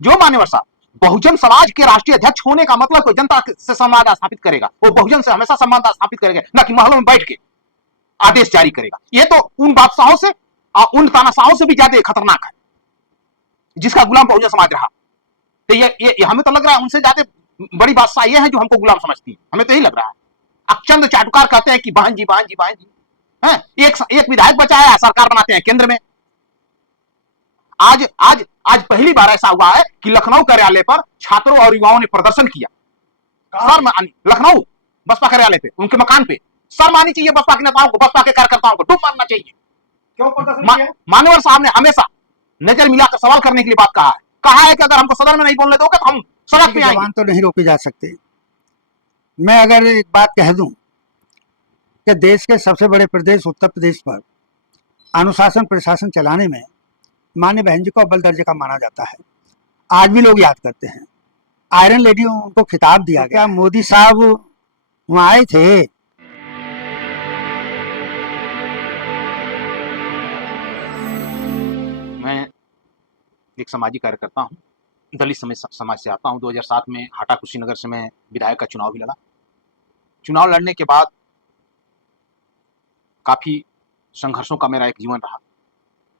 जो मान्यवर साहब बहुजन समाज के राष्ट्रीय अध्यक्ष होने का मतलब कोई जनता से संवाद स्थापित करेगा, वो बहुजन से हमेशा संवाद स्थापित करेगा, न कि महलों में बैठ के आदेश जारी करेगा। ये तो उन बादशाहों से उन तानाशाहों से भी ज्यादा खतरनाक है जिसका गुलाम बहुजन समाज रहा। तो ये हमें तो लग रहा है उनसे ज्यादा बड़ी बादशाह ये है जो हमको गुलाम समझती है, हमें तो यही लग रहा है। अक्षंद चाटुकार कहते हैं कि बहन जी बहन जी बहन जी है, एक विधायक बचा है, सरकार बनाते हैं केंद्र में। आज आज आज पहली बार ऐसा हुआ है कि लखनऊ कार्यालय पर छात्रों और युवाओं ने प्रदर्शन किया। सर लखनऊ बसपा कार्यालय पे, उनके मकान पे सर मानी चाहिए बसपा के नेताओं को, बसपा के कार्यकर्ताओं को डूब मारना चाहिए। क्यों प्रदर्शन किया? मान्यवर साहब ने हमेशा नजर मिलाकर सवाल करने के लिए बात कहा है कि अगर हमको सदन में नहीं बोलने दोगे तो हम सड़क पे आएंगे। जवान तो नहीं रोके जा सकते। मैं अगर एक बात कह दूं कि देश के सबसे बड़े प्रदेश उत्तर प्रदेश पर अनुशासन प्रशासन चलाने में मान्य बहन जी को अव्वल दर्जे का माना जाता है। आज भी लोग याद करते हैं, आयरन लेडी उनको खिताब दिया गया। मोदी साहब वहां आए थे। मैं एक सामाजिक कार्यकर्ता हूं, दलित समाज से आता हूं। 2007 में हाटा कुशीनगर से मैं विधायक का चुनाव भी लड़ा। चुनाव लड़ने के बाद काफी संघर्षों का मेरा एक जीवन रहा।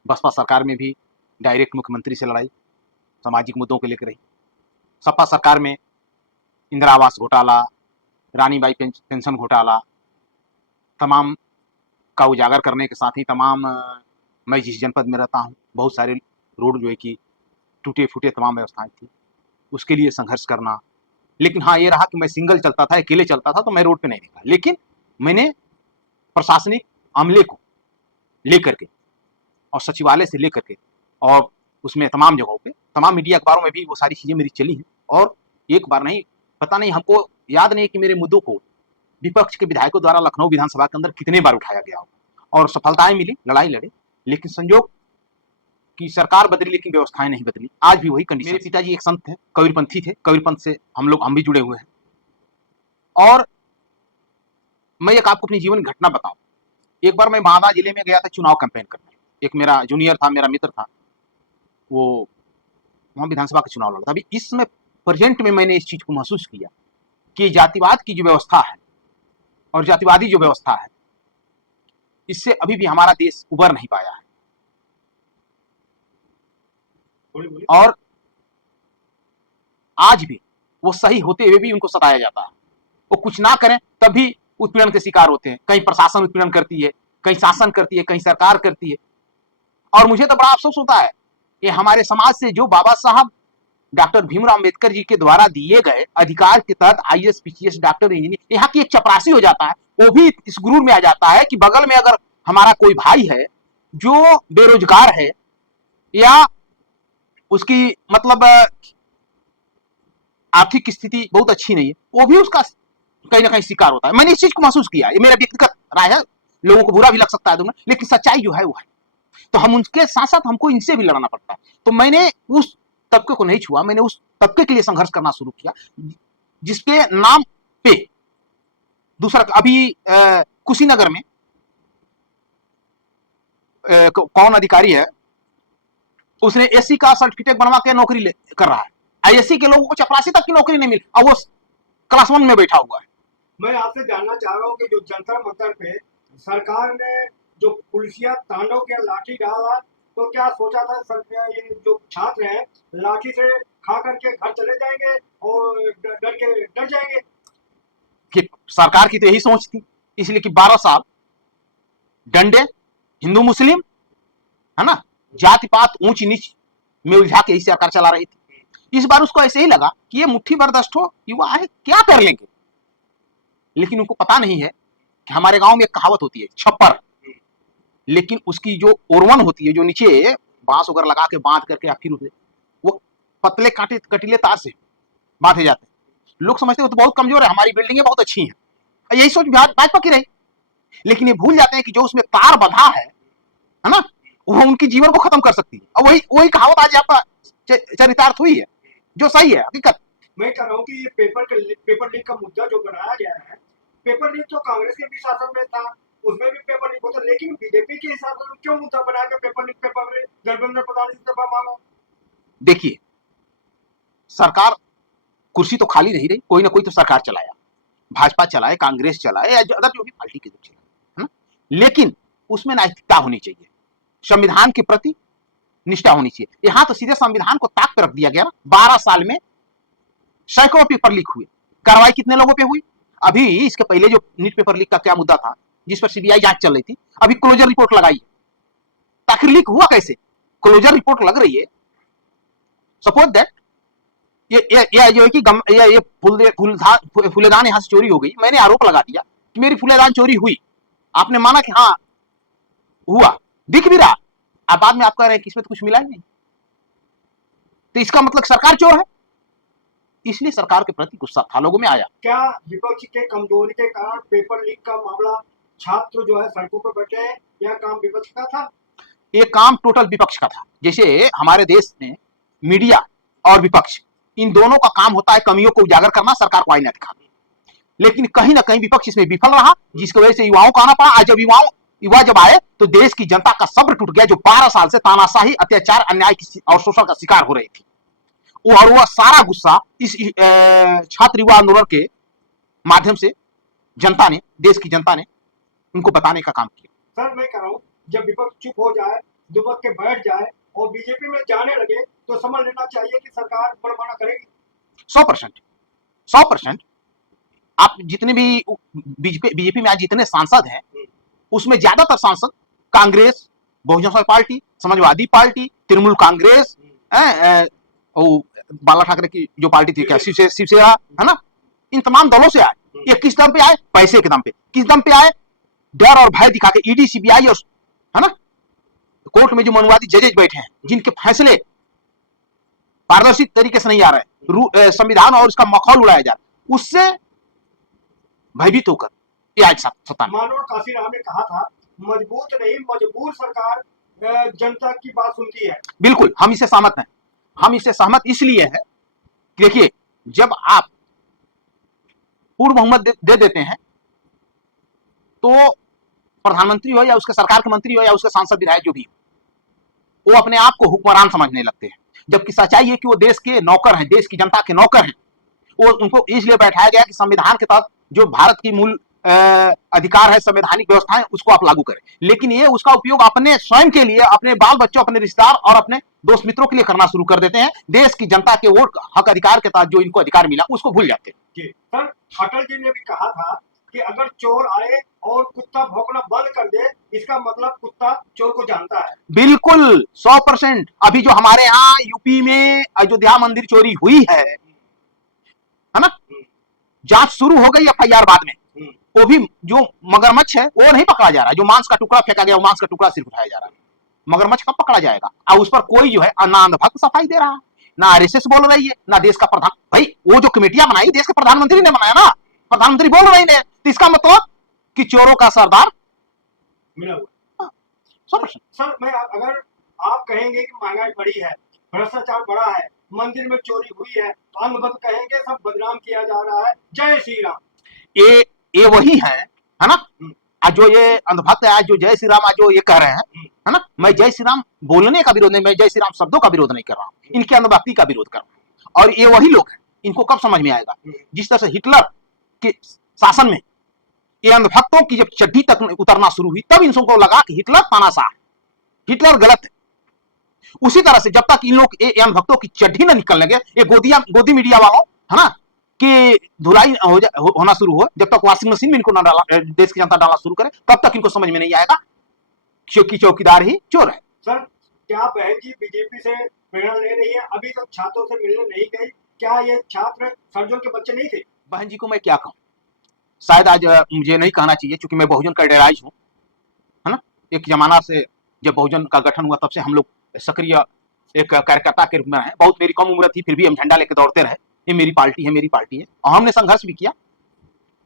बसपा सरकार में भी डायरेक्ट मुख्यमंत्री से लड़ाई, सामाजिक मुद्दों को लेकर रही। सपा सरकार में इंदिरा आवास घोटाला, रानी बाई पेंशन घोटाला, तमाम का उजागर करने के साथ ही तमाम मैं जिस जनपद में रहता हूँ बहुत सारे रोड जो है कि टूटे फूटे तमाम व्यवस्थाएं थी, उसके लिए संघर्ष करना। लेकिन हाँ ये रहा कि मैं सिंगल चलता था, अकेले चलता था तो मैं रोड पे नहीं निकला। लेकिन मैंने प्रशासनिक अमले को लेकर के और सचिवालय से लेकर के और उसमें तमाम जगहों पे, तमाम मीडिया अखबारों में भी वो सारी चीजें मेरी चली हैं। और एक बार नहीं, पता नहीं, हमको याद नहीं कि मेरे मुद्दों को विपक्ष के विधायकों द्वारा लखनऊ विधानसभा के अंदर कितने बार उठाया गया होगा और सफलताएं मिली, लड़ाई लड़े। लेकिन संयोग की सरकार बदली लेकिन व्यवस्थाएं नहीं बदली, आज भी वही कंडीशन। मेरे पिताजी एक संत थे, कबीरपंथी थे, कबीरपंथ से हम भी जुड़े हुए हैं। और मैं एक आपको अपनी जीवन घटना बताऊं। एक बार मैं बांदा जिले में गया था चुनाव कैंपेन करने। एक मेरा जूनियर था, मेरा मित्र था, वो वहां विधानसभा का चुनाव लड़ा था। अभी इस समय प्रेजेंट में मैंने इस चीज को महसूस किया कि जातिवाद की जो व्यवस्था है और जातिवादी जो व्यवस्था है, इससे अभी भी हमारा देश उबर नहीं पाया है। और आज भी वो सही होते हुए भी उनको सताया जाता है। वो कुछ ना करें तब भी उत्पीड़न के शिकार होते हैं। कहीं प्रशासन उत्पीड़न करती है, कहीं शासन करती है, कहीं सरकार करती है। और मुझे तो बड़ा अफसोस होता है कि हमारे समाज से जो बाबा साहब डॉक्टर भीमराव अंबेडकर जी के द्वारा दिए गए अधिकार के तहत आईएएस, पीसीएस, डॉक्टर, इंजीनियर, यहाँ की एक चपरासी हो जाता है। वो भी इस गुरूर में आ जाता है कि बगल में अगर हमारा कोई भाई है जो बेरोजगार है या उसकी मतलब आर्थिक स्थिति बहुत अच्छी नहीं है, वो भी उसका कहीं ना कहीं शिकार होता है। मैंने इस चीज को महसूस किया। ये मेरा व्यक्तिगत राय है, लोगों को बुरा भी लग सकता है दूंगा, लेकिन सच्चाई जो है वो है। तो हम उनके साथ साथ हमको इनसे भी लड़ना पड़ता है। तो मैंने उस तबके को नहीं छुआ, मैंने उस तबके के लिए संघर्ष करना शुरू किया जिसके नाम पे दूसरा अभी कुशीनगर में कौन अधिकारी है, उसने एससी का सर्टिफिकेट बनवा के नौकरी कर रहा है। आईएससी के लोगों को चपरासी तक की नौकरी नहीं मिली और वो क्लास 1 में बैठा हुआ है। मैं आपसे जानना चाह रहा हूँ कि जो जंतर मंतर पे सरकार ने जो पुलिसिया तांडव किया, लाठी डाला, तो क्या सोचा था सर ये जो छात्र हैं लाठी से खा करके घर चले जाएंगे और डर जाएंगे? कि सरकार की तो यही सोच थी, इसलिए कि 12 साल डंडे, हिंदू मुस्लिम है ना, जाति पात ऊंच नीच में उलझा के ही सरकार चला रही थी। इस बार उसको ऐसे ही लगा कि ये मुट्ठी बर्दाश्त हो युवा है, क्या कर लेंगे। लेकिन उनको पता नहीं है कि हमारे गांव में एक कहावत होती है छप्पर, लेकिन उसकी जो ओरवन होती है, जो नीचे बांस वगैरह लगा के बांध करके या फिर वो पतले कांटे कटीले तार से बांधे जाते हैं। लोग समझते हैं वो तो बहुत कमजोर है, हमारी बिल्डिंगें बहुत अच्छी हैं, यही सोच भाजपा की रही। लेकिन ये भूल जाते हैं कि जो उसमें तार बंधा है ना, वो उनकी जीवन को खत्म कर सकती है। और वही कहावत आज आपका चरितार्थ हुई है, जो सही है हकीकत। मैं कह रहा हूँ कि ये पेपर लीक का मुद्दा जो बनाया गया है, पेपर लीक तो कांग्रेस के भी शासन में था, उसमें भी पेपर लीक होता, लेकिन बीजेपी के हिसाब से क्यों मुद्दा बनाया गया paper leak? Paper Dharmendra Pradhan इस्तीफा मांगा। देखिए, सरकार कुर्सी तो खाली नहीं रही, कोई ना कोई तो सरकार चलाया, भाजपा चलाए, कांग्रेस चलाए या अदर जो भी पार्टी के चलाए, है ना। लेकिन उसमें नैतिकता होनी चाहिए, संविधान के प्रति निष्ठा होनी चाहिए। यहां तो सीधे संविधान को ताक पे रख दिया गया ना। 12 साल में सैकड़ों पेपर लीक हुए, कार्रवाई कितने लोगों पे हुई? अभी इसके पहले जो नीट पेपर लीक का क्या मुद्दा था जिस पर सीबीआई जांच चल रही थी, अभी क्लोजर रिपोर्ट लगाई है। आखिर लीक हुआ कैसे? क्लोजर रिपोर्ट लग रही है। सपोज दैट ये जो है कि ये फूलेदान यहां से चोरी हो गई, मैंने आरोप लगा दिया कि मेरी फूलेदान चोरी हुई, आपने माना कि हाँ हुआ, दिख भी रहा, अब बाद में आप कह रहे हैं कि इसमें तो कुछ मिला ही नहीं, तो इसका मतलब सरकार चोर है। इसलिए सरकार के प्रति गुस्सा था लोगों में आया। क्या विपक्ष के कमजोरी के कारण पेपर लीक का मामला छात्र जो है सड़कों पर बैठे हैं, यह काम विपक्ष का था? ये काम टोटल विपक्ष का था। जैसे हमारे देश में मीडिया और विपक्ष, इन दोनों का काम होता है कमियों को उजागर करना, सरकार को आईना दिखाना। लेकिन कहीं ना कहीं विपक्ष इसमें विफल रहा, जिसकी वजह से युवाओं को आना पड़ा। आज जब युवा जब आए तो देश की जनता का सब्र टूट गया, जो 12 साल से तानाशाही, अत्याचार, अन्याय और शोषण का शिकार हो रही थी। और वह सारा गुस्सा इस छात्र युवा आंदोलन के माध्यम से जनता ने, देश की जनता ने उनको बताने का काम किया। सर मैं कह रहा हूँ, जब विपक्ष चुप हो जाए, दुबक के बैठ जाए और बीजेपी में जाने लगे तो समझ लेना चाहिए कि सरकार बरमाना करेगी। 100%। आप जितने भी बीजेपी में आज जितने सांसद हैं, उसमें ज्यादातर सांसद कांग्रेस, बहुजन समाज पार्टी, समाजवादी पार्टी, तृणमूल कांग्रेस, बाला ठाकरे की जो पार्टी थी क्या, शिवसेना, है ना, इन तमाम दलों से आए। ये किस दम पे आए? पैसे के दम पे। किस दम पे आए? डर और भय दिखा के। ईडी, सीबीआई और, है ना, कोर्ट में जो मनुवादी जजेज बैठे हैं, जिनके फैसले पारदर्शी तरीके से नहीं आ रहे, संविधान और उसका मखौल उड़ाया जा रहा, उससे भयभीत होकर ये आज सत्ता में। मानव काशीराम ने कहा था, मजबूत नहीं मजबूर सरकार जनता की बात सुनती है। बिल्कुल, हम इससे सहमत हैं। हम इससे सहमत इसलिए है, देखिए, जब आप पूर्ण बहुमत दे देते हैं तो प्रधानमंत्री हो या उसके सरकार के मंत्री हो या उसके सांसद विधायक जो भी हो, वो अपने आप को हुक्मरान समझने लगते हैं। जबकि सच्चाई है कि वो देश के नौकर हैं, देश की जनता के नौकर हैं। वो उनको इसलिए बैठाया गया कि संविधान के तहत जो भारत की मूल अधिकार है, संवैधानिक व्यवस्था है, उसको आप लागू करें। लेकिन ये उसका उपयोग अपने स्वयं के लिए, अपने बाल बच्चों, अपने रिश्तेदार और अपने दोस्त मित्रों के लिए करना शुरू कर देते हैं। देश की जनता के वोट हक अधिकार के तहत जो इनको अधिकार मिला उसको भूल जाते हैं। सर अटल जी ने भी कहा था कि अगर चोर आए और कुत्ता भौंकना बंद कर दे, इसका मतलब कुत्ता चोर को जानता है। बिल्कुल 100%। अभी जो हमारे यहाँ यूपी में अयोध्या मंदिर चोरी हुई है ना, जांच शुरू हो गई, एफआईआर बाद में। वो भी जो मगरमच्छ है वो नहीं पकड़ा जा रहा है, जो मांस का टुकड़ा फेंका गया वो मांस का टुकड़ा सिर्फ उठाया जा रहा है। मगरमच्छ कब पकड़ा जाएगा? और उस पर कोई जो है ना अंधभक्त सफाई दे रहा है, ना आरएसएस बोल रही है, ना देश का प्रधान। भाई वो जो कमेटियां बनाई देश के प्रधानमंत्री ने बनाया ना, प्रधानमंत्री बोल रही है, तो इसका मतलब कि चोरों का सरदार मिला हुआ। 100%। सर मैं अगर आप कहेंगे कि महंगाई बढ़ी है, भ्रष्टाचार बढ़ा है, मंदिर में चोरी हुई है, तो अंधभक्त कहेंगे सब बदनाम किया जा रहा है, जय श्री राम। ये वही है ना। आज जो ये अंधभक्त है, आज जो जय श्री राम आज जो ये कह रहे हैं, है ना, मैं जय श्री राम बोलने का विरोध नहीं, मैं जय श्री राम शब्दों का विरोध नहीं कर रहा हूँ, इनके अंधभक्ति का विरोध कर रहा हूँ। और ये वही लोग हैं, इनको कब समझ में आएगा? जिस तरह से हिटलर के शासन में ये अंधभक्तों की जब चड्डी तक उतरना शुरू हुई, तब इन सबको लगा कि हिटलर तानाशाह, हिटलर गलत है। उसी तरह से जब तक इन लोग अंधभक्तों की चड्डी न निकलने लगे, ये गोदी मीडिया वालों, है ना, कि धुलाई होना शुरू हो, जब तक वॉशिंग मशीन में इनको ना डाला, देश की जनता डालना शुरू करे, तब तक इनको समझ में नहीं आएगा कि चौकीदार ही चोर है। सर क्या बहन जी बीजेपी से प्रेरणा ले रही है? अभी तक छात्रों से मिलने नहीं गई, क्या ये छात्र सर्जन के बच्चे नहीं थे? बहन जी को मैं क्या कहूं, शायद आज मुझे नहीं कहना चाहिए, क्योंकि मैं बहुजन का डेराइज हूं, है ना। एक जमाना से जब बहुजन का गठन हुआ तब से हम लोग सक्रिय एक कार्यकर्ता के रूप में रहे। बहुत मेरी कम उम्र थी, फिर भी हम झंडा लेकर दौड़ते रहे, ये मेरी पार्टी है, मेरी पार्टी है, और हमने संघर्ष भी किया।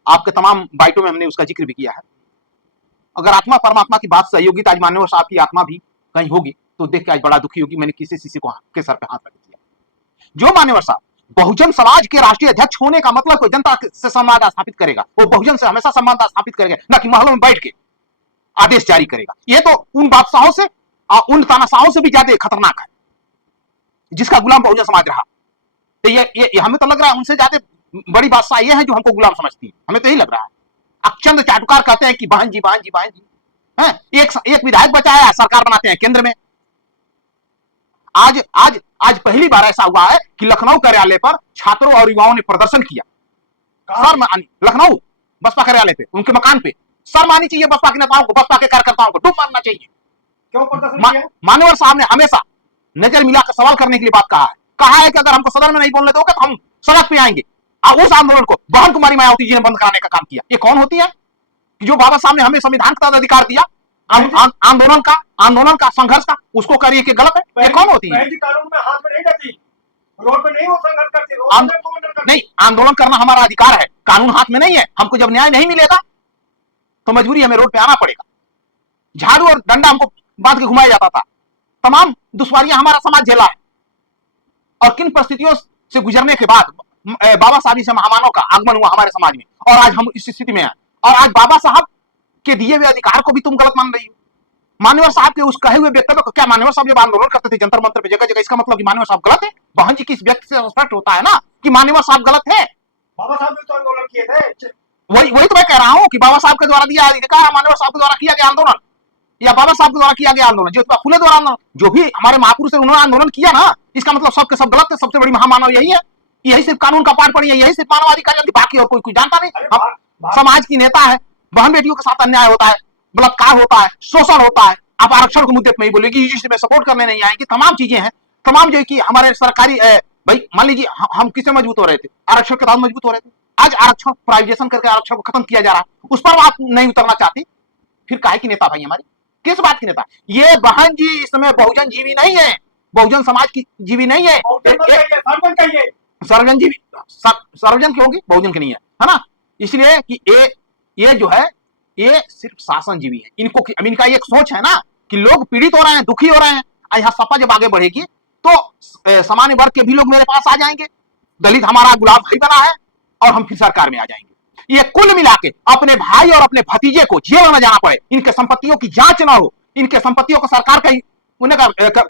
आपके तमाम बाइटों में हमने उसका जिक्र भी किया है। अगर आत्मा परमात्मा की बात सही होगी तो आज मान्यवर साहब की आत्मा भी कहीं होगी तो देख के आज बड़ा दुखी होगी, मैंने किसी शिष्य को के सर पे हाथ रख दिया। जो मान्यवर साहब बहुजन समाज के राष्ट्रीय अध्यक्ष होने का मतलब कोई जनता से संवाद स्थापित करेगा, वो बहुजन से हमेशा संवाद स्थापित करेगा, ना कि महलों में बैठ के आदेश जारी करेगा। ये तो उन बादशाहों से, उन तानाशाहों से भी ज्यादा खतरनाक है, जिसका गुलाम बहुजन समाज रहा। तो ये हमें तो लग रहा है उनसे ज्यादा बड़ी बादशाह ये है जो हमको गुलाम समझती है, हमें तो यही लग रहा है। अक्षंद चाटुकार कहते हैं कि बहन जी बहन जी बहन जी है। एक विधायक बचा है, सरकार बनाते हैं केंद्र में। आज आज आज पहली बार ऐसा हुआ है कि लखनऊ कार्यालय पर छात्रों और युवाओं ने प्रदर्शन किया। लखनऊ बसपा कार्यालय पे, उनके मकान पे शर्म आनी चाहिए बसपा के नेताओं को, बसपा के कार्यकर्ताओं को डूब मारना चाहिए। क्यों प्रदर्शन किया? मान्यवर साहब ने हमेशा नजर मिलाकर सवाल करने के लिए बात कहा है कि अगर हमको सदन में नहीं बोलने दोगे तो हम सड़क पे आएंगे। उस आंदोलन को बहन कुमारी मायावती जी ने बंद कराने का काम किया। ये कौन होती है कि जो बाबा साहब ने हमें संविधान का अधिकार दिया आंदोलन का संघर्ष का, उसको करिए कि गलत है? ये कौन होती है? कानून में हाथ में नहीं करती, रोड पे नहीं वो संघर्ष करती, नहीं, आंदोलन करना हमारा अधिकार है, कानून हाथ में नहीं है। हमको जब न्याय नहीं मिलेगा तो मजबूरी हमें रोड पे आना पड़ेगा। झाड़ू और डंडा हमको बांध के घुमाया जाता था। तमाम दुश्वारियां हमारा समाज झेला है, और किन परिस्थितियों से गुजरने के बाद बाबा साहब जैसे महामानव का आगमन हुआ हमारे समाज में, और आज हम इस स्थिति में हैं। और आज बाबा साहब के दिए हुए अधिकार को भी तुम गलत मान रही हो। मान्यवर साहब के उस कहे हुए वक्तव्य को, क्या मान्यवर साहब जब आंदोलन करते थे जंतर मंतर पे जगह जगह, इसका मतलब कि मान्यवर साहब गलत है? बहन जी की इस व्यक्ति से स्पष्ट होता है ना कि मान्यवर साहब गलत है। बाबा साहब ने तो आंदोलन किए थे। वही तो मैं कह रहा हूँ कि बाबा साहब के द्वारा दिया अधिकार, मान्यवर साहब के द्वारा किया गया आंदोलन, या बाबा साहब के द्वारा किया गया आंदोलन, ज्योतिबा फुले द्वारा आंदोलन, जो भी हमारे महापुरुष उन्होंने आंदोलन किया ना, इसका मतलब सबके सब गलत है। सबसे बड़ी महामानव यही है, यही सिर्फ कानून का पाठ पढ़ी है, यही सिर्फ मानवाधिकार, बाकी और कोई कुछ जानता नहीं। समाज की नेता है, बहन बेटियों के साथ अन्याय होता है, बलात्कार होता है, शोषण होता है। आप आरक्षण के मुद्दे पे नहीं बोलेगी, यूजीसी में सपोर्ट करने नहीं आएंगे, तमाम चीजें हैं, तमाम जो कि हमारे सरकारी भाई मान लीजिए हम किससे मजबूत हो रहे थे? आरक्षण के साथ मजबूत हो रहे थे। आज आरक्षण प्राइवेटाइजेशन करके आरक्षण को खत्म किया जा रहा है, उस पर आप नहीं उतरना चाहती, फिर काहे की नेता भाई हमारी? किस बात की नेता? ये बहन जी इस समय बहुजन जीवी नहीं है, बहुजन समाज की जीवी नहीं है, सर्वजन जीवी। सर्वजन की होगी, बहुजन की नहीं है ना? इसलिए कि ये जो है ये सिर्फ शासन जीवी है। इनका एक सोच है ना कि लोग पीड़ित हो रहे हैं, दुखी हो रहे हैं, यहाँ सपा जब आगे बढ़ेगी तो सामान्य वर्ग के भी लोग मेरे पास आ जाएंगे, दलित हमारा गुलाम भाई बना है, और हम फिर सरकार में आ जाएंगे। ये कुल मिला के अपने भाई और अपने भतीजे को जेल में जाना पड़े, इनके संपत्तियों की जांच ना हो, इनके संपत्तियों को सरकार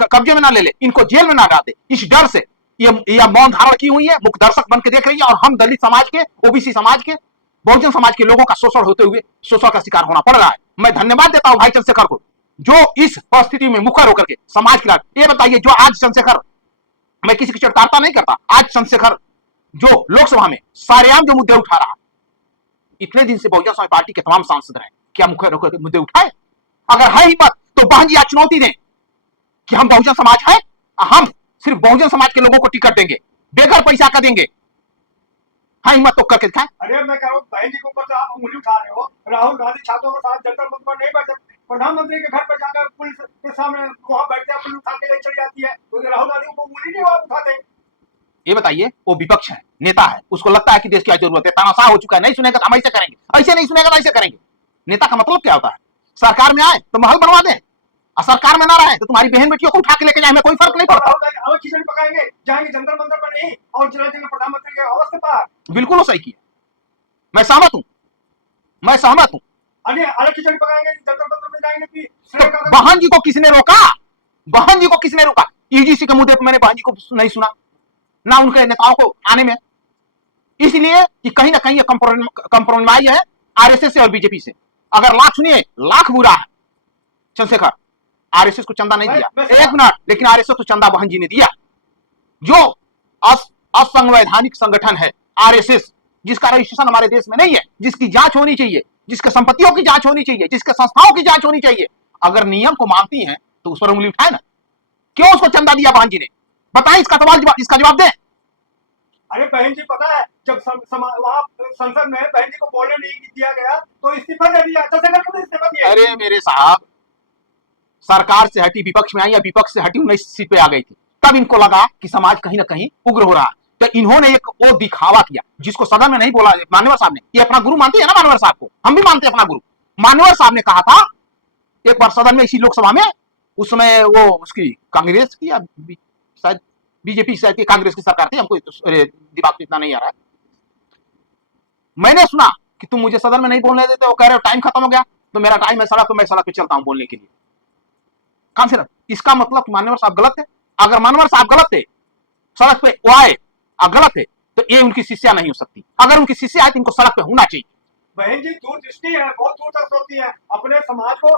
कब्जे में ना ले ले, इनको जेल में ना डाल दे, इस डर से ये मौन धारण की हुई है, मुख्य दर्शक बन के देख रही है। और हम दलित समाज के, ओबीसी समाज के, बहुजन समाज के लोगों का शोषण होते हुए शोषण का शिकार होना पड़ रहा है। मैं धन्यवाद देता हूं भाई चंद्रशेखर को, जो इस परिस्थिति में मुखर होकर के समाज के लिए। ये बताइए, जो आज चंद्रशेखर, मैं किसी की चरितार्थ नहीं करता, आज चंद्रशेखर जो लोकसभा में सारेआम जो मुद्दे उठा रहा है, इतने दिन से बहुजन समाज पार्टी के तमाम सांसद हैं, क्या मुखर होकर के मुद्दे उठाए? अगर है हिम्मत तो बहन जी आज चुनौती दें कि हम बहुजन समाज है, हम सिर्फ बहुजन समाज के लोगों को टिकट देंगे, बेघर पैसा का देंगे। हाँ, हिम्मत तो करके दिखाएं। अरे मैं कह रहा हूँ बहन जी के ऊपर तो आप उंगली उठा रहे हो। राहुल गांधी छात्रों के साथ जंतर मंतर पर नहीं बैठते, प्रधानमंत्री के घर पर जाकर पुलिस के सामने वहां बैठते हैं, पुलिस उठा के ले चली जाती है, तो राहुल गांधी को उंगली नहीं वहां उठाते। ये बताइए, वो विपक्ष है, नेता है, उसको लगता है कि देश की जरूरत है, तानाशाह हो चुका है, नहीं सुनेगा तो हम ऐसे करेंगे, ऐसे नहीं सुनेगा तो ऐसे करेंगे। नेता का मतलब क्या होता है? सरकार में आए तो महल बनवा दें, और सरकार में ना रहे तो तुम्हारी बहन बेटियों को उठा के लेके जाए, हमें कोई फर्क नहीं पड़ता। और खिचड़ी पकाएंगे, जाएंगे जंतर मंतर पर नहीं, और चले जाएंगे प्रधानमंत्री के आवास के पास। बिल्कुल सही किया, मैं सहमत हूं, मैं सहमत हूं। अलग खिचड़ी पकाएंगे, जंतर मंतर में जाएंगे कि तो बहन जी को किसने रोका? बहन जी को किसने रोका? यूजीसी के मुद्दे पर मैंने बहन जी को नहीं सुना, ना उनके नेताओं को आने में, इसलिए कि कहीं ना कहीं कंप्रोमाइज है आरएसएस से और बीजेपी से। अगर लाख सुनिए, लाख बुरा है चंद्रशेखर, आरएसएस को चंदा नहीं दिया, एक मिनट, लेकिन आरएसएस को चंदा बहन जी ने दिया। जो असंवैधानिक संगठन है आरएसएस, जिसका रजिस्ट्रेशन हमारे देश में नहीं है, जिसकी जांच होनी चाहिए, जिसके संपत्तियों की जांच होनी चाहिए, जिसके संस्थाओं की जांच होनी चाहिए, अगर नियम को मानती हैं तो उस पर उंगली उठाए ना। क्यों उसको चंदा दिया बहन जी ने? बताएं, इसका जवाब दें। अरे बहन जी, पता है जब वहां संसद में बहन जी को बोलने नहीं दिया गया तो इस्तीफा दे दिया। इस्तीफा दिया। अरे मेरे साहब, सरकार से हटी विपक्ष में आई, या विपक्ष से हटी 19 सीट पे आ गई थी, तब इनको लगा कि समाज कहीं ना कहीं उग्र हो रहा है, तो इन्होंने एक वो दिखावा किया जिसको सदन में नहीं बोला। मान्यवर साहब ने, ये अपना गुरु मानते हैं ना मान्यवर साहब को, हम भी मानते हैं अपना गुरु। मान्यवर साहब ने कहा था एक बार सदन में, इसी लोकसभा में, उस समय वो उसकी कांग्रेस की या शायद बीजेपी, शायद कांग्रेस की सरकार थी, हमको दिमाग इतना नहीं आ रहा है। मैंने सुना कि तुम मुझे सदन में नहीं बोलने देते, वो कह रहे हो टाइम खत्म हो गया, तो मेरा टाइम है सड़क, तो मैं सड़क पे चलता हूं बोलने के लिए। कहां से? इसका मतलब मान्यवर साहब गलत है। अगर मान्यवर साहब गलत थे, सड़क पे वो आए, गलत है तो ये उनकी शिष्या नहीं हो सकती। अगर उनकी शिष्या है तो इनको सड़क पे होना चाहिए। बहन जी दूरदृष्टि है, बहुत दूर तक सोचती है, अपने समाज को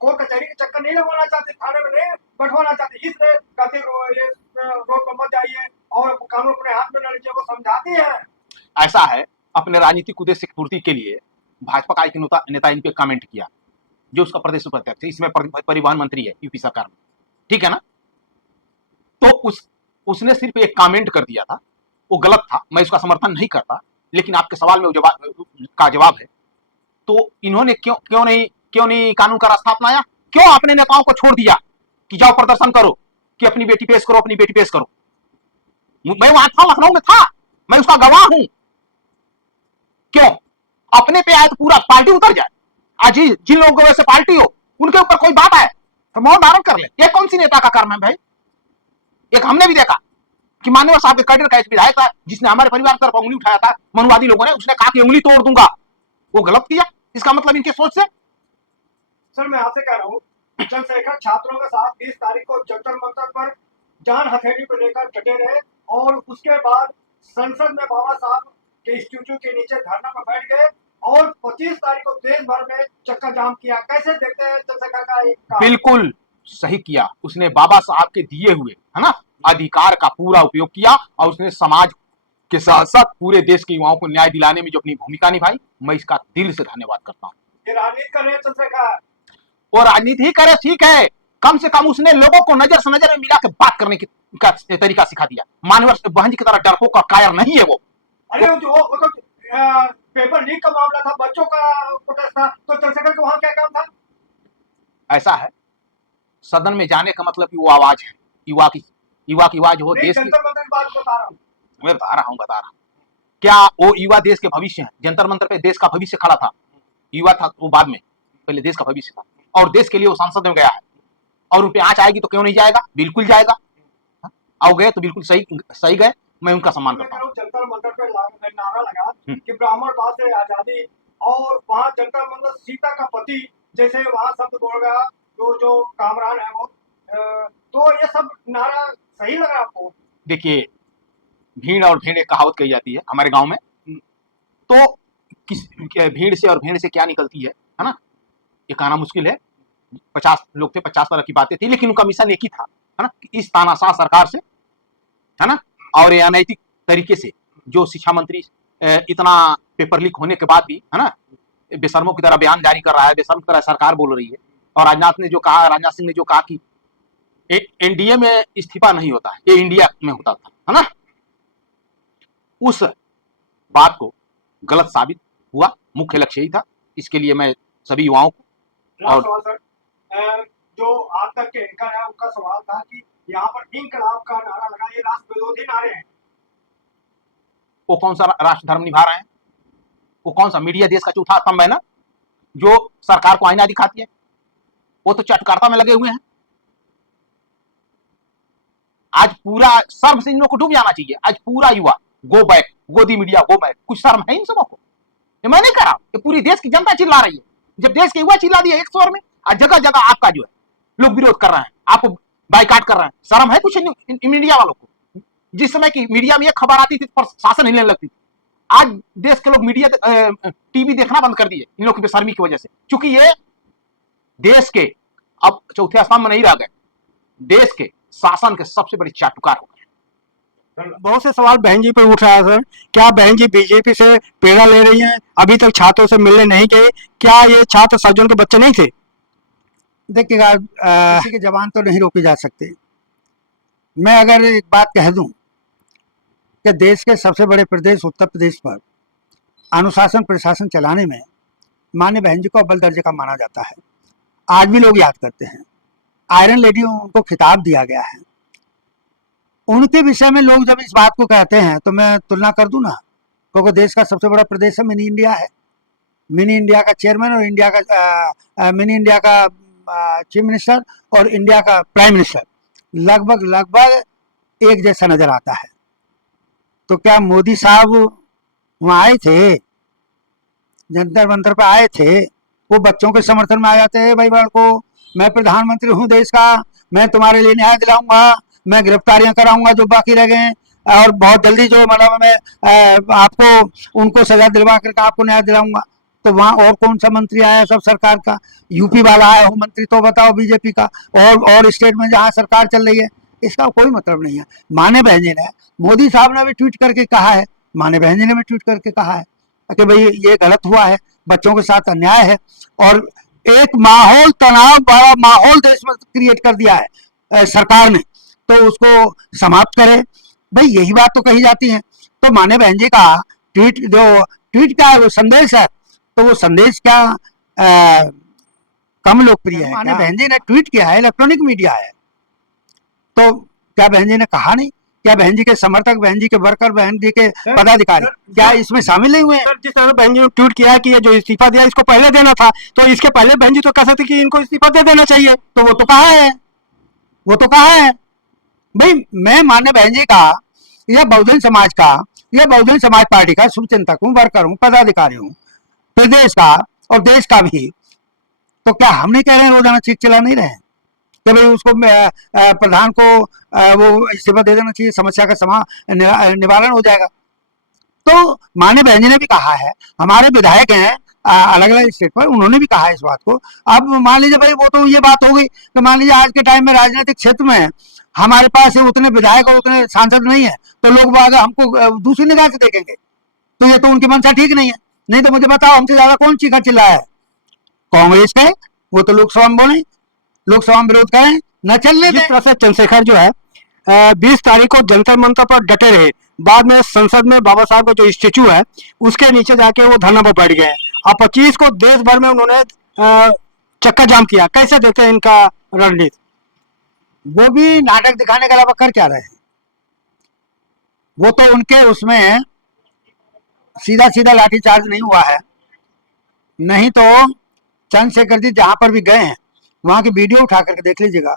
कोर्ट कचहरी के चक्कर नहीं लगवाना चाहती, थाने में नहीं बैठवाना चाहती, इसलिए कहती ये रोड पर मत जाइए और कानून अपने हाथ में न लीजिए, को समझाती है। ऐसा है, अपने राजनीतिक उद्देश्य की पूर्ति के लिए भाजपा का एक नेता इन पे कमेंट किया, जो उसका प्रदेश उपाध्यक्ष है, इसमें परिवहन मंत्री है यूपी सरकार में, ठीक है ना। तो उसने सिर्फ एक कमेंट कर दिया था, वो गलत था, मैं उसका समर्थन नहीं करता, लेकिन आपके सवाल में का जवाब है। तो इन्होंने क्यों नहीं कानून का रास्ता अपनाया? क्यों अपने नेताओं को छोड़ दिया कि जाओ प्रदर्शन करो, कि अपनी बेटी पेश करो, अपनी बेटी पेश करो? मैं वहां था, लखनऊ में था, मैं उसका गवाह हूं। क्यों अपने पे आए तो पूरा पार्टी उतर जाए? आज जिन लोगों को वैसे पार्टी हो उनके ऊपर कोई बात आए तो मौन धारण कर ले। ये कौन सी नेता का कर्म है भाई? एक हमने भी देखा कि मान्यवर साहब के कैडर का एक विधायक था जिसने हमारे परिवार की तरफ उंगली उठाया था, मनुवादी लोगों ने, उसने कहा कि उंगली तोड़ दूंगा। वो गलत किया, इसका मतलब इनके सोच से। सर मैं आपसे कह रहा हूँ, चंद्रशेखर छात्रों के साथ 20 तारीख को जंतर मंतर पर जान हथेली पर लेकर डटे रहे और उसके बाद संसद में बाबा साहब के स्टैच्यू के नीचे धरना पर बैठ गए और 25 तारीख को देश भर में चक्का जाम किया। कैसे देखते हैं चंद्रशेखर का एक काम? बिल्कुल सही किया, उसने बाबा साहब के दिए हुए है ना अधिकार का पूरा उपयोग किया और उसने समाज के साथ साथ पूरे देश के युवाओं को न्याय दिलाने में जो अपनी भूमिका निभाई, मैं इसका दिल से धन्यवाद करता हूँ। ये राजनीति कर रहे हैं चंद्रशेखर, और राजनीति ही करे, ठीक है, कम से कम उसने लोगों को नजर से नजर में मिला के बात करने की का तरीका सिखा दिया। मानवर बहन जी की तरह डरपोक का कायर नहीं है वो। अरे वो तो पेपर लीक का मामला था, बच्चों का प्रोटेस्ट था, तो चंद्रशेखर का वहां क्या काम था? ऐसा है, सदन में जाने का मतलब कि वो आवाज है युवा की आवाज हो, देश की। जंतर मंतर की बात बता रहा हूँ, मैं बता रहा हूँ। क्या वो युवा देश के भविष्य है? जंतर मंतर पे देश का भविष्य खड़ा था, युवा था वो बाद में, पहले देश का भविष्य था और देश के लिए वो संसद में गया है और उन पे आंच आएगी तो क्यों नहीं जाएगा? बिल्कुल जाएगा। आओ गए तो बिल्कुल सही गए, मैं उनका सम्मान करता हूँ। जंतर मंतर पे नारा लगा कि ब्राह्मणवाद से आजादी और वहाँ जंतर मंतर सीता का पति जैसे वहाँ शब्द बोल गया जो कामरान है वो, तो ये सब नारा सही लगा आपको? देखिए, भीड़ और भेड़ एक कहावत कही जाती है हमारे गांव में, तो भीड़ से और भेड़ से क्या निकलती है ना, ये कहना मुश्किल है। 50 लोग थे, 50 तरह की बातें थी, लेकिन उनका मिशन एक ही था, है ना, इस तानाशाह सरकार से, है ना, और ये अनैतिक तरीके से जो शिक्षा मंत्री इतना पेपर लीक होने के बाद भी, है ना, बेशर्मों की तरह बयान जारी कर रहा है, बेशर्म की तरह सरकार बोल रही है। और राजनाथ सिंह ने जो कहा कि एनडीए में इस्तीफा नहीं होता, ये इंडिया में होता था, है ना, उस बात को गलत साबित हुआ। मुख्य लक्ष्य ही था, इसके लिए मैं सभी युवाओं को। और सर, जो आज तक के एंकर है उनका सवाल था कि यहाँ पर इंकलाब का नारा लगा, ये राष्ट्र विरोधी नारे हैं। वो कौन सा राष्ट्र धर्म निभा रहे हैं? वो कौन सा मीडिया देश का चौथा स्तंभ है ना, जो सरकार को आईना दिखाती है? वो तो चटकारता में लगे हुए हैं। आज पूरा शर्म से इन लोगों को डूब जाना चाहिए। आज पूरा युवा गो बैक, गोदी मीडिया गो बैक, कुछ शर्म है इन सबों को? ये मैं नहीं कर रहा, ये पूरी देश की जनता चिल्ला रही है। जब देश के युवा चिल्ला दिया एक स्वर में, आज जगह जगह आपका जो है लोग विरोध कर रहे हैं, आपको बाइकाट कर रहे हैं। शर्म है कुछ मीडिया वालों को? जिस समय की मीडिया में एक खबर आती थी पर शासन हिलने लगती थी, आज देश के लोग मीडिया टीवी देखना बंद कर दिए इन लोगों की बेशर्मी की वजह से, क्योंकि ये देश के अब चौथे स्तंभ में नहीं रह गए, देश के शासन के सबसे बड़े चाटुकार हो गए। बहुत से सवाल बहन जी पर उठ रहा है सर, क्या बहन जी बीजेपी से प्रेरणा ले रही हैं? अभी तक छात्रों से मिलने नहीं गए, क्या ये छात्र सज्जन के बच्चे नहीं थे? देखिएगा, किसी के जवान तो नहीं रोके जा सकते। मैं अगर एक बात कह दूं कि देश के सबसे बड़े प्रदेश उत्तर प्रदेश पर अनुशासन प्रशासन चलाने में माननीय बहन जी को अव्वल दर्जे का माना जाता है। आज भी लोग याद करते हैं, आयरन लेडी उनको खिताब दिया गया है। उनके विषय में लोग जब इस बात को कहते हैं तो मैं तुलना कर दूं ना, क्योंकि देश का सबसे बड़ा प्रदेश है, मिनी इंडिया है। मिनी इंडिया का चेयरमैन और मिनी इंडिया का चीफ मिनिस्टर और इंडिया का प्राइम मिनिस्टर लगभग एक जैसा नजर आता है। तो क्या मोदी साहब वहाँ आए थे, जंतर मंतर पर आए थे, वो बच्चों के समर्थन में आ जाते हैं, भाई को मैं प्रधानमंत्री हूँ देश का, मैं तुम्हारे लिए न्याय दिलाऊंगा, मैं गिरफ्तारियां कराऊंगा जो बाकी रह गए, और बहुत जल्दी जो मतलब मैं आपको उनको सजा दिलवा करके आपको न्याय दिलाऊंगा। तो वहाँ और कौन सा मंत्री आया सब सरकार का? यूपी वाला आया हो मंत्री तो बताओ बीजेपी का, और स्टेट में जहाँ सरकार चल रही है, इसका कोई मतलब नहीं है। माने बहन जी ने, मोदी साहब ने भी ट्वीट करके कहा है, माने बहन जी ने भी ट्वीट करके कहा है कि भाई ये गलत हुआ है, बच्चों के साथ अन्याय है, और एक माहौल, तनाव वाला माहौल देश में क्रिएट कर दिया है सरकार ने, तो उसको समाप्त करे। भाई यही बात तो कही जाती है। तो माने बहन जी का ट्वीट, जो ट्वीट का है वो संदेश है, तो वो संदेश क्या कम लोकप्रिय है? माने बहन जी ने ट्वीट किया है, इलेक्ट्रॉनिक मीडिया है, तो क्या बहन जी ने कहा नहीं? क्या बहन जी के समर्थक, बहन जी के वर्कर, बहन जी के पदाधिकारी क्या इसमें शामिल नहीं हुए? सर, जिस तरह बहन जी ने ट्वीट किया है कि ये जो इस्तीफा दिया इसको पहले देना था, तो इसके पहले बहन जी तो कह सकते कि इनको इस्तीफा दे देना चाहिए। तो वो तो कहा है, वो तो कहा है। भाई मैं मान्य बहन जी का, यह बहुजन समाज का, यह बहुजन समाज पार्टी का शुभचिंतक हूँ, वर्कर हूँ, पदाधिकारी हूँ प्रदेश का और देश का भी। तो क्या हम नहीं कह रहे हैं रोजाना चीख चिल्ला नहीं रहे हैं कि भाई उसको प्रधान को वो इस्तीफा दे देना चाहिए, समस्या का निवारण हो जाएगा? तो माननीय बहन जी ने भी कहा है, हमारे विधायक हैं अलग अलग स्टेट पर, उन्होंने भी कहा है इस बात को। अब मान लीजिए भाई वो तो ये बात हो गई, तो मान लीजिए आज के टाइम में राजनीतिक क्षेत्र में हमारे पास उतने विधायक और उतने सांसद नहीं है, तो लोग बाग हमको दूसरी निगाह से देखेंगे, तो ये तो उनकी मंशा ठीक नहीं है। नहीं तो मुझे बताओ, हमसे ज्यादा कौन चीखा चिल्ला है? कांग्रेस है, वो तो लोकसभा में बोले, लोकसभा में विरोध करें, न चलने दें। जिस तरह से चंद्रशेखर जो है 20 तारीख को जंतर मंतर पर डटे रहे, बाद में संसद में बाबा साहब का जो स्टेचू है उसके नीचे जाके वो धरना पर बैठ गए, और 25 को देश भर में उन्होंने चक्का जाम किया। कैसे देखते हैं इनका रणनीति? वो भी नाटक दिखाने के अलावा कर क्या रहे हैं? वो तो उनके उसमें सीधा सीधा लाठीचार्ज नहीं हुआ है, नहीं तो चंद्रशेखर जी जहां पर भी गए हैं वहां की वीडियो उठा करके देख लीजिएगा,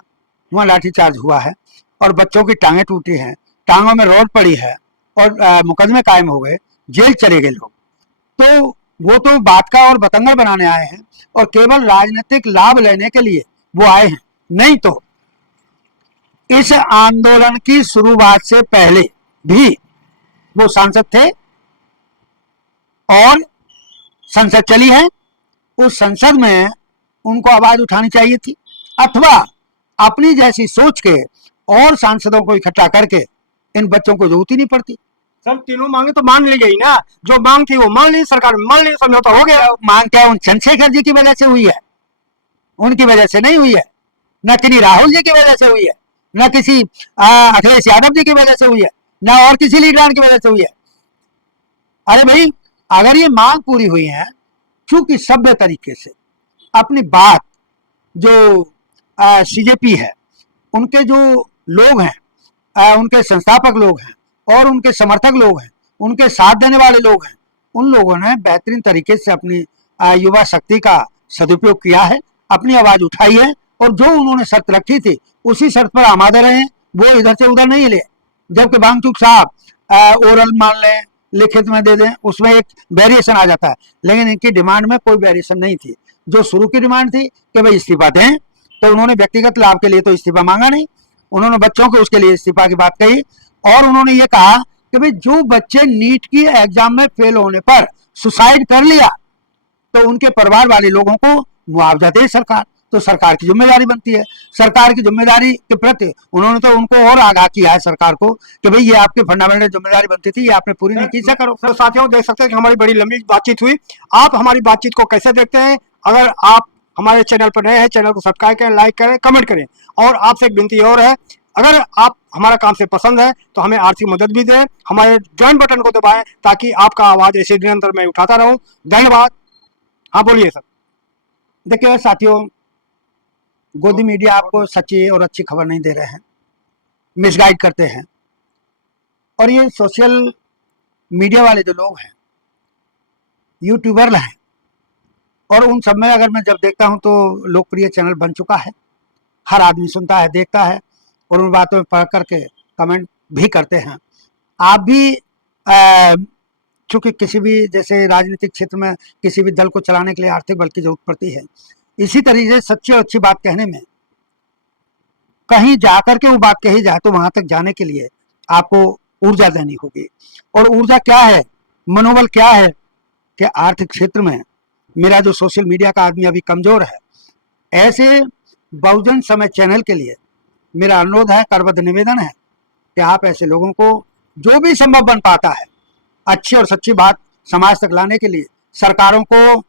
वहां लाठीचार्ज हुआ है और बच्चों की टांगें टूटी हैं, टांगों में रॉड पड़ी है, और मुकदमे कायम हो गए, जेल चले गए लोग। तो वो तो बात का और बतंगड़ बनाने आए हैं और केवल राजनीतिक लाभ लेने के लिए वो आए हैं। नहीं तो इस आंदोलन की शुरुआत से पहले भी वो सांसद थे और संसद चली है, उस संसद में उनको आवाज उठानी चाहिए थी, अथवा अपनी जैसी सोच के और सांसदों को इकट्ठा करके इन बच्चों को जरूरत ही नहीं पड़ती। सर, तीनों मांगे तो मान ली गई ना, जो मांग थी वो मान ली, सरकार मान ली, समझौता हो गया। मांग क्या उन चंद्रशेखर जी की वजह से हुई है? उनकी वजह से नहीं हुई है, न किसी राहुल जी की वजह से हुई है, न किसी अखिलेश यादव जी की वजह से हुई है, न और किसी लीडर की वजह से हुई है। अरे भाई, अगर ये मांग पूरी हुई है, चूंकि सभ्य तरीके से अपनी बात, जो सीजेपी है, उनके जो लोग हैं, उनके संस्थापक लोग हैं और उनके समर्थक लोग हैं, उनके साथ देने वाले लोग हैं, उन लोगों ने बेहतरीन तरीके से अपनी युवा शक्ति का सदुपयोग किया है, अपनी आवाज उठाई है, और जो उन्होंने शर्त रखी थी उसी शर्त पर आमादे रहे हैं, वो इधर से उधर नहीं ले। जबकि बांगचुक साहब ओरल मान लें, लिखित में दे दें, उसमें एक वेरिएशन आ जाता है, लेकिन इनकी डिमांड में कोई वेरिएशन नहीं थी। जो शुरू की डिमांड थी कि भाई इस्तीफा दें, तो उन्होंने व्यक्तिगत लाभ के लिए तो इस्तीफा मांगा नहीं, उन्होंने बच्चों के उसके लिए इस्तीफा की बात कही, और उन्होंने ये कहा कि भाई जो बच्चे नीट की एग्जाम में फेल होने पर सुसाइड कर लिया, तो उनके परिवार वाले लोगों को मुआवजा दे सरकार, तो सरकार की जिम्मेदारी बनती है। सरकार की जिम्मेदारी के प्रति उन्होंने तो उनको और आगाह किया है सरकार को कि भाई ये आपकी फंडामेंटल जिम्मेदारी बनती थी, ये आपने पूरी नहीं की, करो। तो साथियों, देख सकते हैं कि हमारी बड़ी लंबी बातचीत हुई। आप हमारी बातचीत को कैसे देखते हैं? अगर आप हमारे चैनल पर नए हैं, चैनल को सब्सक्राइब करें, लाइक करें, कमेंट करें। और आपसे एक विनती और है, अगर आप हमारा काम से पसंद है तो हमें आर्थिक मदद भी दें, हमारे ज्वाइन बटन को दबाएं, ताकि आपका आवाज ऐसे निरंतर मैं उठाता रहूं। धन्यवाद। हाँ, बोलिए सर। देखिए साथियों, गोदी मीडिया आपको सच्ची और अच्छी खबर नहीं दे रहे हैं, मिसगाइड करते हैं, और ये सोशल मीडिया वाले जो लोग हैं, यूट्यूबर हैं, और उन सब में अगर मैं जब देखता हूं तो लोकप्रिय चैनल बन चुका है, हर आदमी सुनता है, देखता है, और उन बातों में पढ़ करके कमेंट भी करते हैं। आप भी चूंकि किसी भी जैसे राजनीतिक क्षेत्र में किसी भी दल को चलाने के लिए आर्थिक बल की जरूरत पड़ती है, इसी तरीके से सच्ची और अच्छी बात कहने में कहीं जाकर के वो बात कही जाए तो वहां तक जाने के लिए आपको ऊर्जा देनी होगी। और ऊर्जा क्या है, मनोबल क्या है कि आर्थिक क्षेत्र में मेरा जो सोशल मीडिया का आदमी अभी कमजोर है, ऐसे बहुजन समय चैनल के लिए मेरा अनुरोध है, करबद्ध निवेदन है कि आप ऐसे लोगों को जो भी संभव बन पाता है अच्छी और सच्ची बात समाज तक लाने के लिए, सरकारों को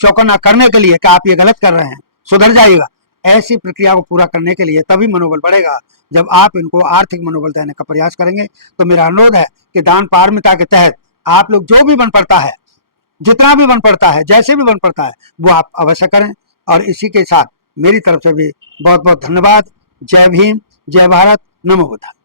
चौकन्ना करने के लिए कि आप ये गलत कर रहे हैं, सुधर जाइएगा, ऐसी प्रक्रिया को पूरा करने के लिए तभी मनोबल बढ़ेगा जब आप इनको आर्थिक मनोबल देने का प्रयास करेंगे। तो मेरा अनुरोध है कि दान पारमिता के तहत आप लोग जो भी बन पड़ता है, जितना भी बन पड़ता है, जैसे भी बन पड़ता है, वो आप अवश्य करें। और इसी के साथ मेरी तरफ से भी बहुत बहुत धन्यवाद। जय भीम, जय भारत, नमो बुद्धाय।